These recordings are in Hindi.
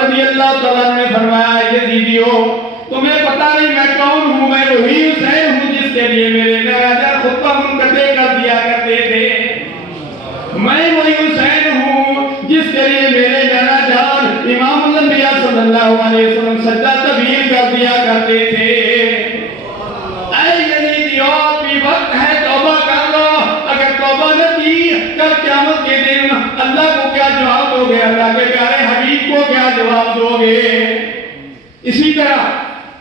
रज़ी अल्लाह तआला ने फरमाया, यजीदियो तुम्हें पता नहीं मैं कौन हूँ? मैं वही हुसैन हूँ जिसके लिए मेरे नाना खुतबा मुनक़ते कर दिया करते थे। मैं वही हुसैन हूँ जिसके लिए मेरे नाना जान इमामुल अंबिया सल्लल्लाहु अलैहि वसल्लम सज्जा तबीर कर दिया करते थे। ऐ यजीदियो अभी वक्त है, तौबा कर लो। अगर तौबा न की कल क़यामत के दिन अल्लाह को क्या जवाब दोगे? अल्लाह के प्यारे हबीब को क्या जवाब दोगे? इसी तरह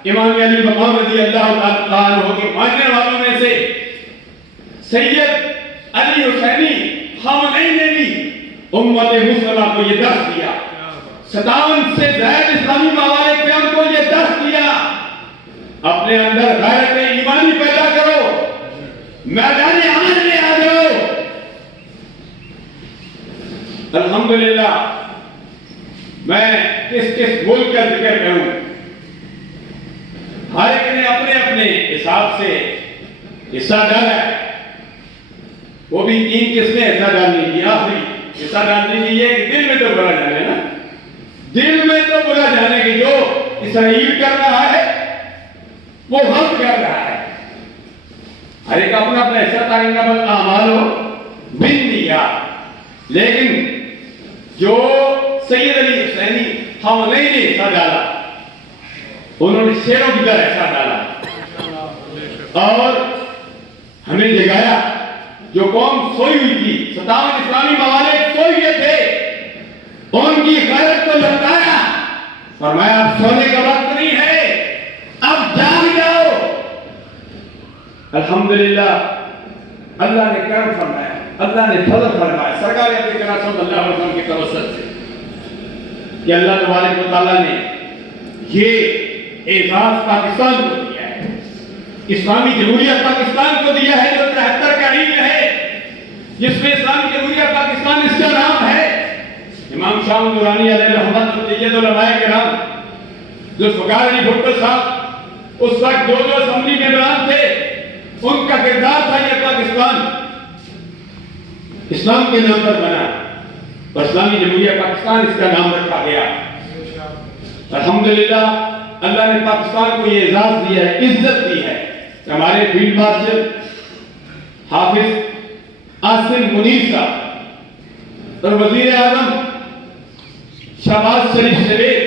इमाम अली मकाम रज़ी अल्लाह तआला अन्हु के मानने वालों में से सैयद अली हुसैनी ख़ामनई ने भी उम्मत मुस्लिमा को ये दर्स दिया। 57 से ज़ायद इस्लामी ममालिक ने उनको ये दर्स दिया, अपने अंदर गैरत ईमानी पैदा करो, मैदान अमल में आ जाओ। अल्हम्दुलिल्लाह मैं किस मुल्क का जिक्र करूं? हर एक ने अपने अपने हिसाब से हिस्सा डाला है। वो भी 3 किस्में हिस्सा डालने की। आखिरी हिस्सा डालने की ये कि दिल में तो बुरा जाने ना, दिल में तो बुरा जाने की जो इसराइल कर रहा है वो हम कर रहा है। हर एक अपना अपना हिस्सा ताकि अमालो बिन दिया। लेकिन जो सैयद अली हुसैनी ख़ामनई ने हिस्सा डाला, उन्होंने शेरों की तरह हिस्सा डाला और हमें जगाया। जो कौम सोई हुई थी, 57 इस्लामी ममालिक सोए हुए थे, उनकी गैरत को लौटाया। फरमाया अब सोने का वक्त नहीं है, अब जाग जाओ। अल्हम्दुलिल्लाह अल्लाह ने करम फरमाया, अल्लाह ने फजल फरमाया सरकार अपने सल्लल्लाहु अलैहि वसल्लम की तवस्सुल से कि अल्लाह तबारक व तआला ने ये एजाज पाकिस्तान को दिया है, इस्लामी जमहूरियत पाकिस्तान को दिया है जो 73 का ईद है, जिसमें इस्लामी जमहूरियत पाकिस्तान इसका नाम है। इमाम शाह दुरानी अलैहि रहमत सैयद उलमाए किराम जुल्फ़िकार अली भुट्टो साहब उस वक्त जो असेंबली में बयान थे, उनका किरदार था ये पाकिस्तान इस्लाम के नाम पर बना और इस्लामी जमहूरियत पाकिस्तान इसका नाम रखा गया। अल्हम्दुलिल्लाह अल्लाह ने पाकिस्तान को ये एजाज दिया है, इज्जत दी है। हमारे फील्ड मार्शल हाफिज आसिम मुनीर साहब और वजीर आजम शहबाज शरीफ सवेद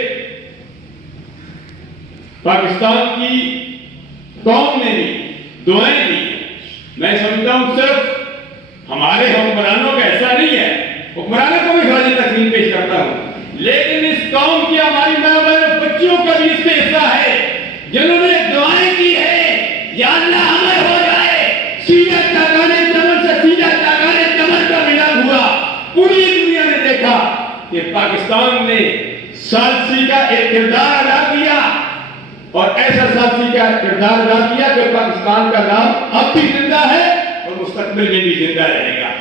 पाकिस्तान की कौम ने भी दुआएं दी। मैं समझता हूं सिर्फ हमारे हुक्मरानों का ऐसा नहीं है, हुक्मरानों को भी खाली तकलीफ पेश करता हूं, लेकिन इस कौम की हमारी माँ बच्चियों का भी इसमें हिस्सा है जिन्होंने दुआएं की है, या अल्लाह हमें हो जाए सीधा ताकाने कमर से सीधा ताकाने कमर का मिलान हुआ। पूरी दुनिया ने देखा कि पाकिस्तान ने सालसी का एक किरदार अदा किया और ऐसा सालसी का किरदार अदा किया कि पाकिस्तान का नाम अब भी जिंदा है और मुस्तकबिल में भी जिंदा रहेगा।